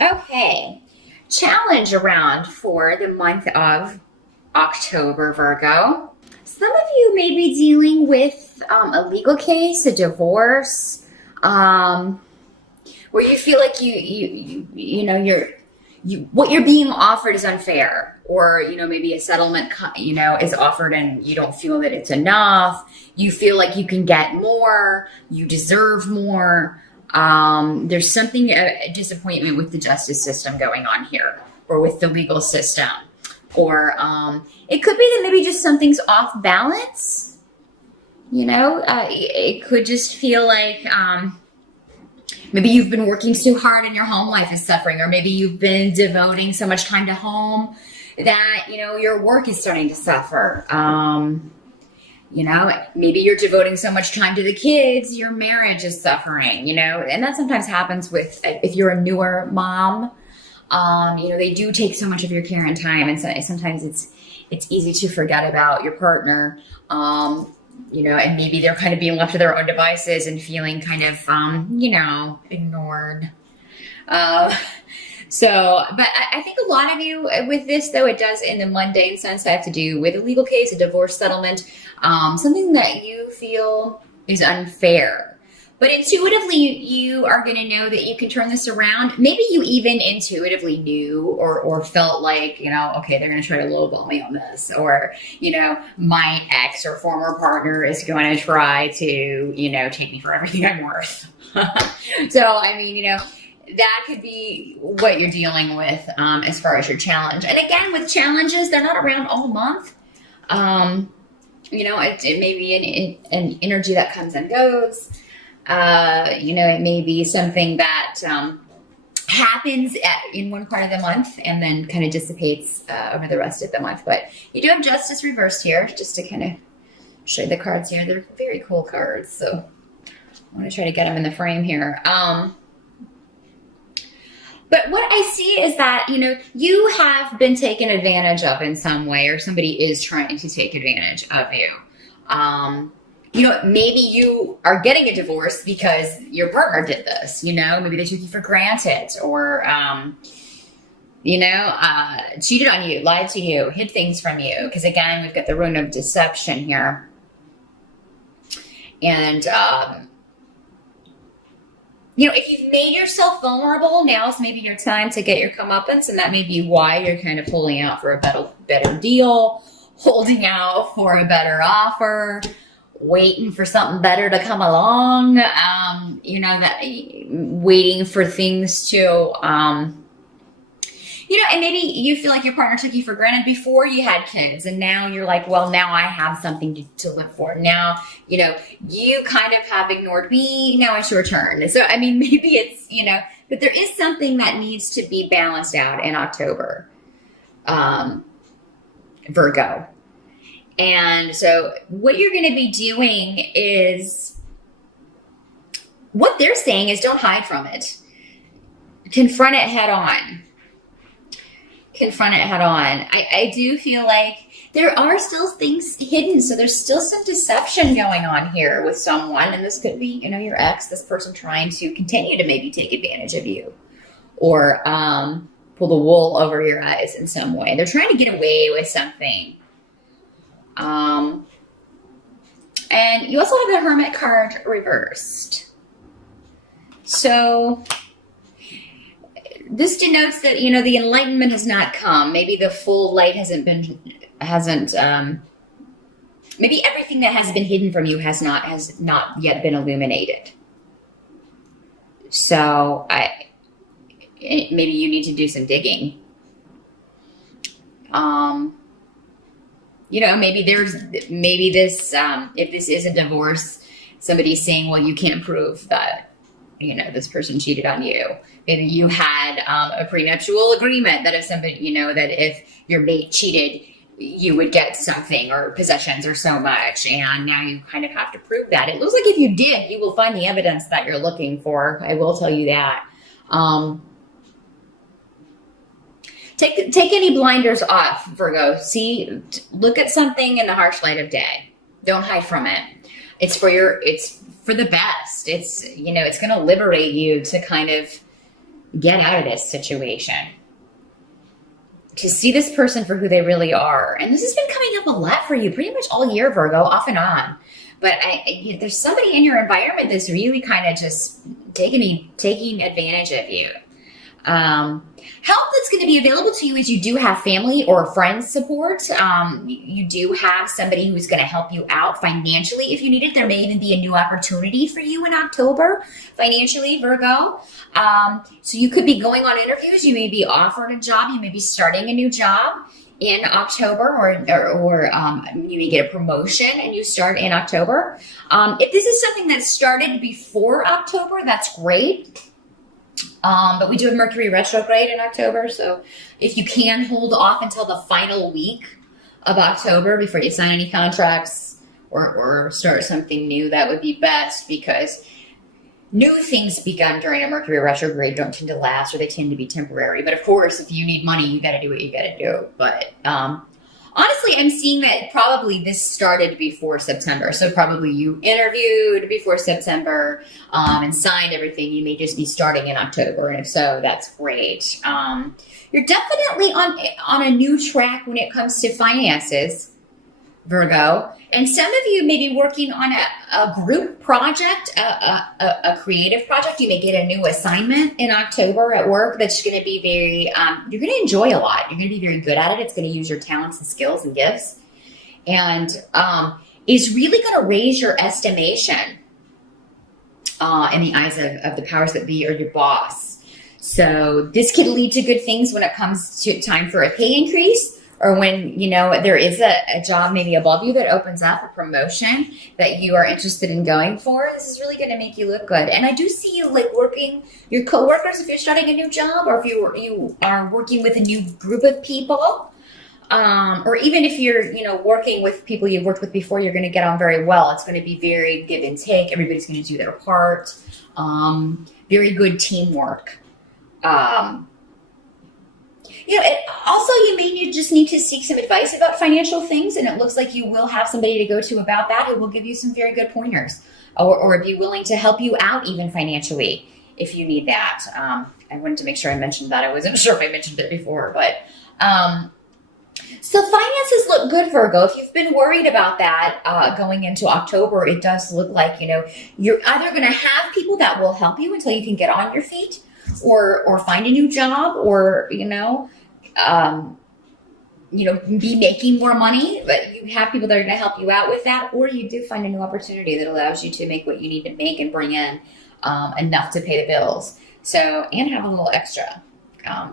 Okay. Challenge around for the month of October, Virgo. Some of you may be dealing with a legal case, a divorce, where you feel like what you're being offered is unfair, or maybe a settlement is offered and you don't feel that it's enough. You feel like you can get more, you deserve more. There's something, a disappointment with the justice system going on here, or with the legal system, or it could be that maybe just something's off balance. It could just feel like maybe you've been working so hard and your home life is suffering, or maybe you've been devoting so much time to home that your work is starting to suffer. Maybe you're devoting so much time to the kids, your marriage is suffering, and that sometimes happens if you're a newer mom. They do take so much of your care and time, and sometimes it's easy to forget about your partner, and maybe they're kind of being left to their own devices and feeling kind of, ignored. But I think a lot of you with this, though, it does in the mundane sense have to do with a legal case, a divorce settlement, something that you feel is unfair. But intuitively, you are going to know that you can turn this around. Maybe you even intuitively knew or felt like, okay, they're going to try to lowball me on this. Or, my ex or former partner is going to try to, take me for everything I'm worth. So, that could be what you're dealing with as far as your challenge. And again, with challenges, they're not around all month. It may be an energy that comes and goes. It may be something that happens in one part of the month and then kind of dissipates over the rest of the month. But you do have Justice reversed here, just to kind of show you the cards here. They're very cool cards, so I want to try to get them in the frame here. But what I see is that, you have been taken advantage of in some way, or somebody is trying to take advantage of you. Maybe you are getting a divorce because your partner did this, maybe they took you for granted, or, cheated on you, lied to you, hid things from you. Because again, we've got the rune of deception here. And, if you've made yourself vulnerable, now's maybe your time to get your comeuppance, and that may be why you're kind of holding out for a better deal, holding out for a better offer, waiting for something better to come along, waiting for things to, and maybe you feel like your partner took you for granted before you had kids, and now you're like, well, now I have something to live for. Now, you kind of have ignored me. Now it's your turn. So, maybe it's, but there is something that needs to be balanced out in October, Virgo. And so what you're going to be doing is, what they're saying is, don't hide from it. Confront it head on. Confront it head on. I do feel like there are still things hidden. So there's still some deception going on here with someone. And this could be, your ex, this person trying to continue to maybe take advantage of you, or pull the wool over your eyes in some way. They're trying to get away with something. And you also have the Hermit card reversed. So this denotes that, the enlightenment has not come. Maybe the full light maybe everything that has been hidden from you has not yet been illuminated. So maybe you need to do some digging. Maybe this, if this is a divorce, somebody's saying, well, you can't prove that, this person cheated on you. Maybe you had a prenuptial agreement that if somebody, that if your mate cheated, you would get something, or possessions, or so much. And now you kind of have to prove that. It looks like if you did, you will find the evidence that you're looking for. I will tell you that. Take any blinders off, Virgo. Look at something in the harsh light of day. Don't hide from it. It's for the best. It's going to liberate you to kind of get out of this situation, to see this person for who they really are. And this has been coming up a lot for you pretty much all year, Virgo, off and on. But there's somebody in your environment that's really kind of just taking advantage of you. Help that's going to be available to you is you do have family or friends support. You do have somebody who's going to help you out financially if you need it. There may even be a new opportunity for you in October financially, Virgo. So you could be going on interviews. You may be offered a job. You may be starting a new job in October, or you may get a promotion and you start in October. If this is something that started before October, that's great. But we do have Mercury retrograde in October, so if you can hold off until the final week of October before you sign any contracts or start something new, that would be best, because new things begun during a Mercury retrograde don't tend to last, or they tend to be temporary. But of course, if you need money, you got to do what you got to do. But honestly, I'm seeing that probably this started before September. So probably you interviewed before September and signed everything. You may just be starting in October. And if so, that's great. You're definitely on a new track when it comes to finances, Virgo. And some of you may be working on a group project, a creative project. You may get a new assignment in October at work that's going to be very, you're going to enjoy a lot. You're going to be very good at it. It's going to use your talents and skills and gifts. And is really going to raise your estimation in the eyes of the powers that be or your boss. So this could lead to good things when it comes to time for a pay increase, or when, there is a job maybe above you that opens up, a promotion that you are interested in going for. This is really going to make you look good. And I do see you like working your coworkers if you're starting a new job, or if you are working with a new group of people, or even if you're, working with people you've worked with before, you're going to get on very well. It's going to be very give and take. Everybody's going to do their part. Very good teamwork. Also, you may just need to seek some advice about financial things, and it looks like you will have somebody to go to about that who will give you some very good pointers, or be willing to help you out even financially if you need that. I wanted to make sure I mentioned that. I wasn't sure if I mentioned it before, but so finances look good, Virgo. If you've been worried about that going into October, it does look like, you're either going to have people that will help you until you can get on your feet, or find a new job, or, be making more money, but you have people that are going to help you out with that, or you do find a new opportunity that allows you to make what you need to make and bring in enough to pay the bills. So, and have a little extra.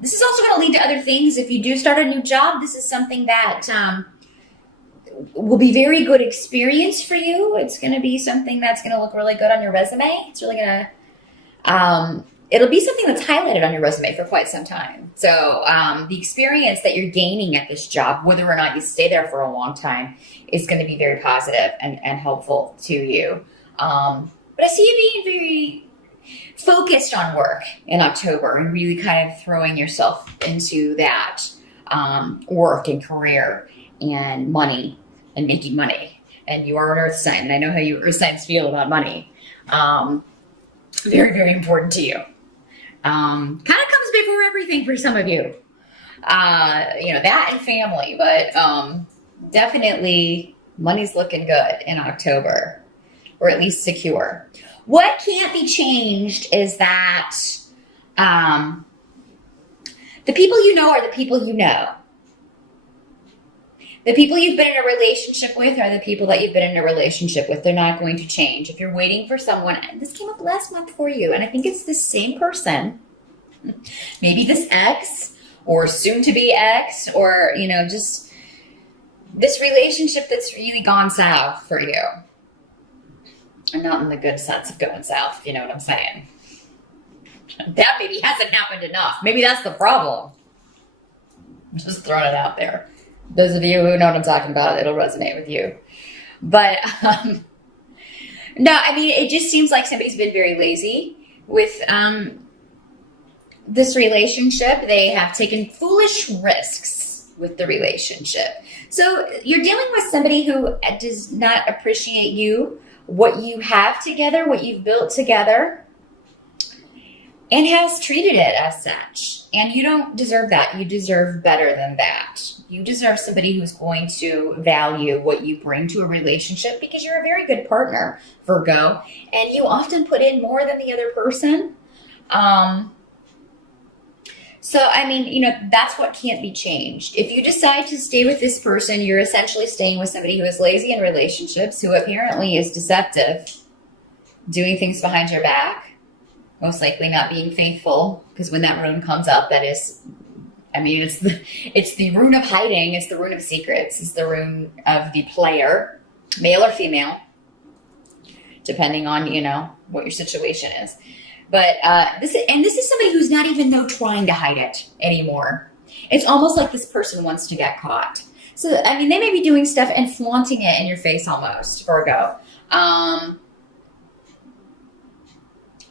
This is also going to lead to other things. If you do start a new job, this is something that will be very good experience for you. It's going to be something that's going to look really good on your resume. It's really going to, it'll be something that's highlighted on your resume for quite some time. So the experience that you're gaining at this job, whether or not you stay there for a long time, is going to be very positive and helpful to you. But I see you being very focused on work in October and really kind of throwing yourself into that work and career and money and making money. And you are an earth sign, and I know how you earth signs feel about money. Very, very important to you. Kind of comes before everything for some of you. That and family, but definitely money's looking good in October, or at least secure. What can't be changed is that the people you know are the people you know. The people you've been in a relationship with are the people that you've been in a relationship with. They're not going to change. If you're waiting for someone, this came up last month for you, and I think it's the same person. Maybe this ex, or soon to be ex, or, just this relationship that's really gone south for you. And not in the good sense of going south, if you know what I'm saying. That maybe hasn't happened enough. Maybe that's the problem. Just throwing it out there. Those of you who know what I'm talking about, it'll resonate with you. But, no, I mean, it just seems like somebody's been very lazy with this relationship. They have taken foolish risks with the relationship. So you're dealing with somebody who does not appreciate you, what you have together, what you've built together. and has treated it as such. And you don't deserve that. You deserve better than that. You deserve somebody who's going to value what you bring to a relationship, because you're a very good partner, Virgo, and you often put in more than the other person. So, I mean, you know, that's what can't be changed. If you decide to stay with this person, you're essentially staying with somebody who is lazy in relationships, who apparently is deceptive, doing things behind your back, most likely not being faithful, because when that rune comes up, that is, I mean, it's the rune of hiding. It's the rune of secrets. It's the rune of the player, male or female, depending on, you know, what your situation is. But this is somebody who's not even though trying to hide it anymore. It's almost like this person wants to get caught. So, I mean, they may be doing stuff and flaunting it in your face almost, Virgo. And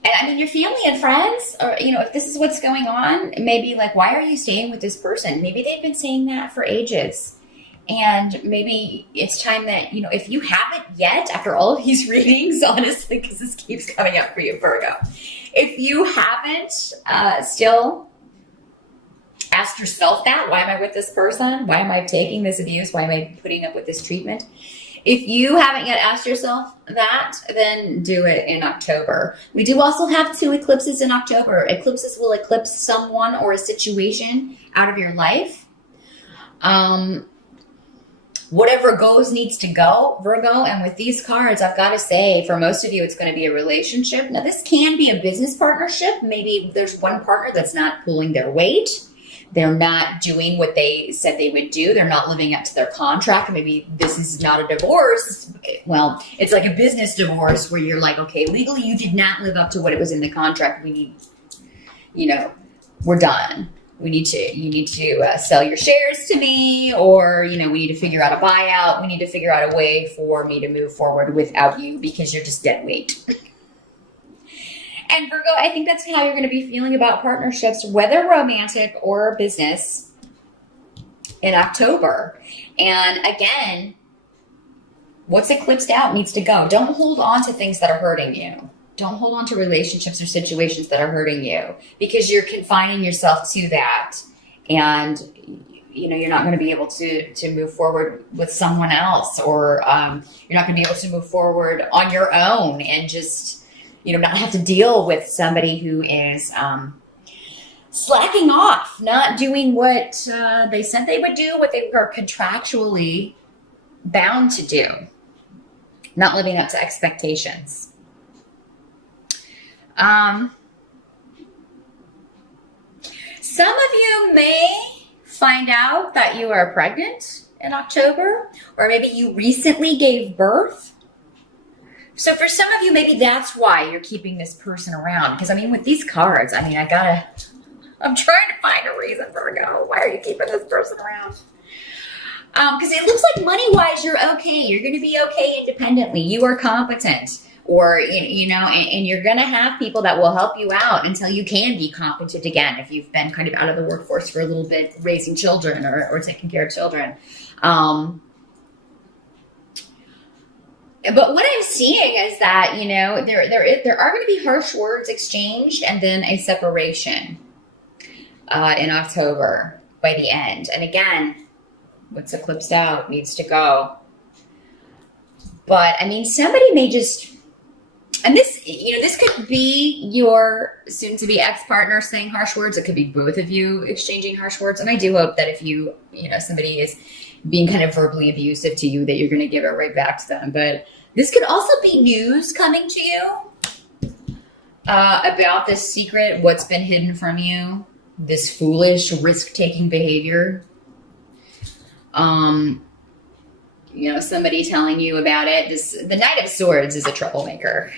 I mean, your family and friends, or, you know, if this is what's going on, maybe like, why are you staying with this person? Maybe they've been saying that for ages. And maybe it's time that, you know, if you haven't yet, after all of these readings, honestly, because this keeps coming up for you, Virgo, if you haven't still asked yourself that, why am I with this person? Why am I taking this abuse? Why am I putting up with this treatment? If you haven't yet asked yourself that, then do it in October. We do also have 2 eclipses in October. Eclipses will eclipse someone or a situation out of your life. Whatever goes needs to go, Virgo. And with these cards, I've got to say, for most of you, it's going to be a relationship. Now, this can be a business partnership. Maybe there's one partner that's not pulling their weight. They're not doing what they said they would do. They're not living up to their contract. Maybe this is not a divorce. Well, it's like a business divorce where you're like, okay, legally you did not live up to what it was in the contract. We need, you know, we're done. You need to sell your shares to me, or, you know, we need to figure out a buyout. We need to figure out a way for me to move forward without you, because you're just dead weight. And Virgo, I think that's how you're going to be feeling about partnerships, whether romantic or business, in October. And again, what's eclipsed out needs to go. Don't hold on to things that are hurting you. Don't hold on to relationships or situations that are hurting you, because you're confining yourself to that. And, you know, you're not going to be able to move forward with someone else, or you're not going to be able to move forward on your own and just, you know, not have to deal with somebody who is slacking off, not doing what they said they would do, what they were contractually bound to do, not living up to expectations. Some of you may find out that you are pregnant in October, or maybe you recently gave birth. So for some of you, maybe that's why you're keeping this person around. Because I mean, with these cards, I mean, I'm trying to find a reason, Virgo. Why are you keeping this person around? Because it looks like money-wise, you're okay. You're going to be okay independently. You are competent. Or, you know, and you're going to have people that will help you out until you can be competent again, if you've been kind of out of the workforce for a little bit, raising children or taking care of children. But what I'm seeing is that, you know, there are going to be harsh words exchanged, and then a separation in October by the end. And again, what's eclipsed out needs to go. But I mean, somebody may just... And this, you know, this could be your soon-to-be ex-partner saying harsh words. It could be both of you exchanging harsh words. And I do hope that if you know, somebody is being kind of verbally abusive to you, that you're going to give it right back to them. But this could also be news coming to you about this secret, what's been hidden from you, this foolish risk-taking behavior. You know, somebody telling you about it. The Knight of Swords is a troublemaker.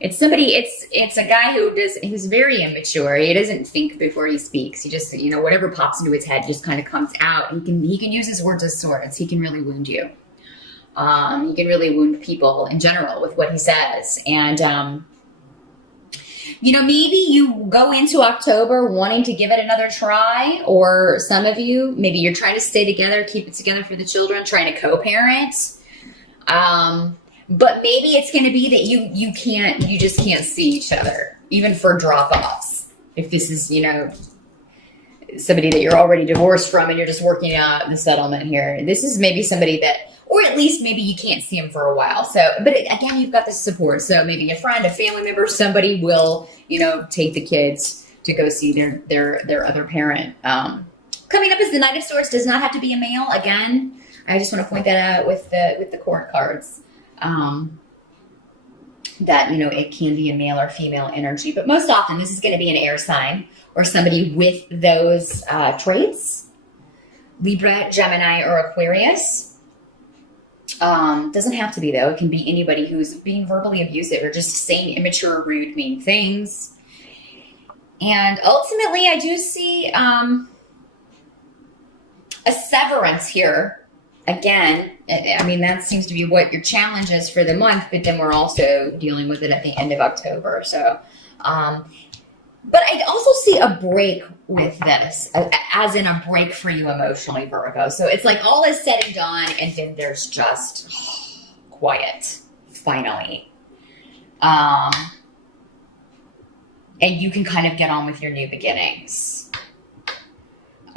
It's somebody, it's a guy who's very immature. He doesn't think before he speaks. He just, you know, whatever pops into his head just kind of comes out. He can use his words as swords. He can really wound you. He can really wound people in general with what he says. And, you know, maybe you go into October wanting to give it another try, or some of you, maybe you're trying to stay together, keep it together for the children, trying to co-parent. But maybe it's going to be that you just can't see each other. even for drop-offs. If this is, somebody that you're already divorced from and you're just working out the settlement here. This is maybe somebody that, or at least maybe you can't see them for a while. So, but again, you've got the support. So maybe a friend, a family member, somebody will, take the kids to go see their other parent. Coming up is the Knight of Swords. Does not have to be a male. Again, I just want to point that out with the court cards. That, it can be a male or female energy, but most often this is going to be an air sign or somebody with those traits. Libra, Gemini, or Aquarius. Doesn't have to be, though. It can be anybody who's being verbally abusive or just saying immature, rude, mean things. And ultimately, I do see a severance here. Again, I mean, that seems to be what your challenge is for the month, but then we're also dealing with it at the end of October. So, but I also see a break with this, as in a break for you emotionally, Virgo. So it's like all is said and done, and then there's just quiet, finally. And you can kind of get on with your new beginnings.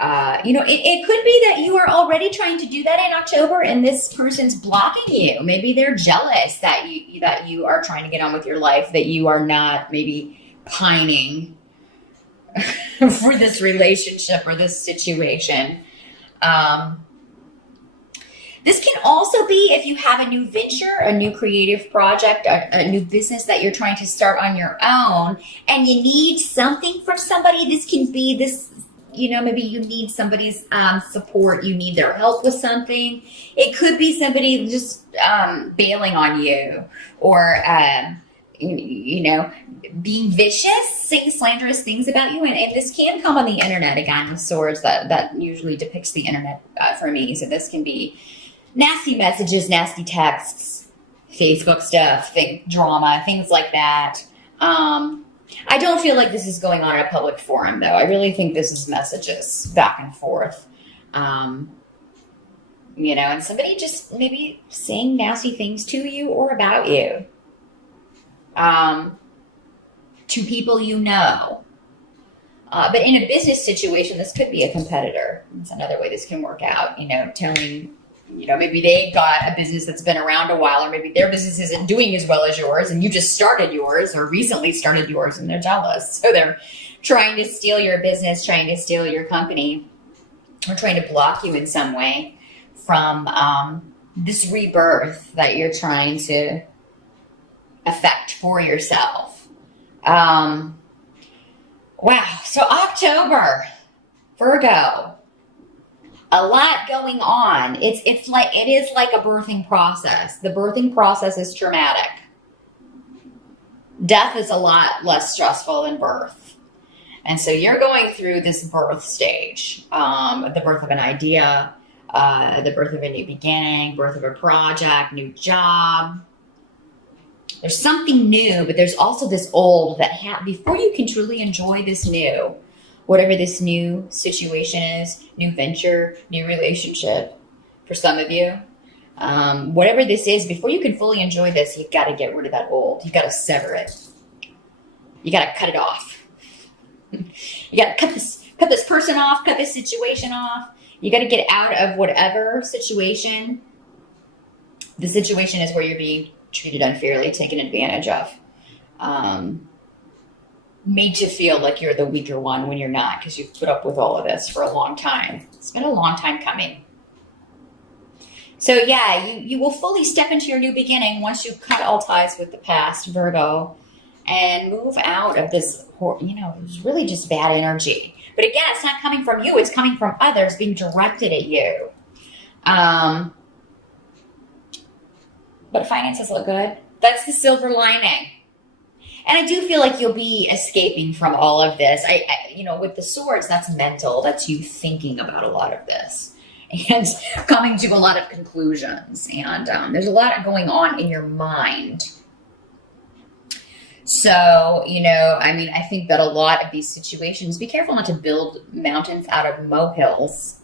It could be that you are already trying to do that in October and this person's blocking you. Maybe they're jealous that you are trying to get on with your life, that you are not maybe pining for this relationship or this situation. This can also be if you have a new venture, a new creative project, a new business that you're trying to start on your own and you need something from somebody. This can be this, maybe you need somebody's support. You need their help with something. It could be somebody just bailing on you or, being vicious, saying slanderous things about you. And this can come on the internet, again, with swords. That usually depicts the internet for me. So this can be nasty messages, nasty texts, Facebook stuff, drama, things like that. I don't feel like this is going on in a public forum, though. I really think this is messages back and forth. And somebody just maybe saying nasty things to you or about you. To people you know. But in a business situation, this could be a competitor. That's another way this can work out, telling... maybe they've got a business that's been around a while, or maybe their business isn't doing as well as yours, and you just started yours or recently started yours, and they're jealous. So they're trying to steal your business, trying to steal your company, or trying to block you in some way from this rebirth that you're trying to affect for yourself. Wow. So October, Virgo. A lot going on. It is like a birthing process. The birthing process is traumatic. Death is a lot less stressful than birth. And so you're going through this birth stage, the birth of an idea, the birth of a new beginning, birth of a project, new job. There's something new, but there's also this old that before you can truly enjoy this new, whatever this new situation is, new venture, new relationship, for some of you, whatever this is, before you can fully enjoy this, you've got to get rid of that old. You've got to sever it. You got to cut it off. You got to cut this person off, cut this situation off. You got to get out of whatever situation. The situation is where you're being treated unfairly, taken advantage of. Made to feel like you're the weaker one when you're not, because you've put up with all of this for a long time. It's been a long time coming. So yeah, you will fully step into your new beginning once you cut all ties with the past, Virgo, and move out of this, it's really just bad energy. But again, it's not coming from you. It's coming from others being directed at you. But finances look good. That's the silver lining. And I do feel like you'll be escaping from all of this. I with the swords, that's mental. That's you thinking about a lot of this and coming to a lot of conclusions. And there's a lot going on in your mind. So, I think that a lot of these situations, be careful not to build mountains out of molehills.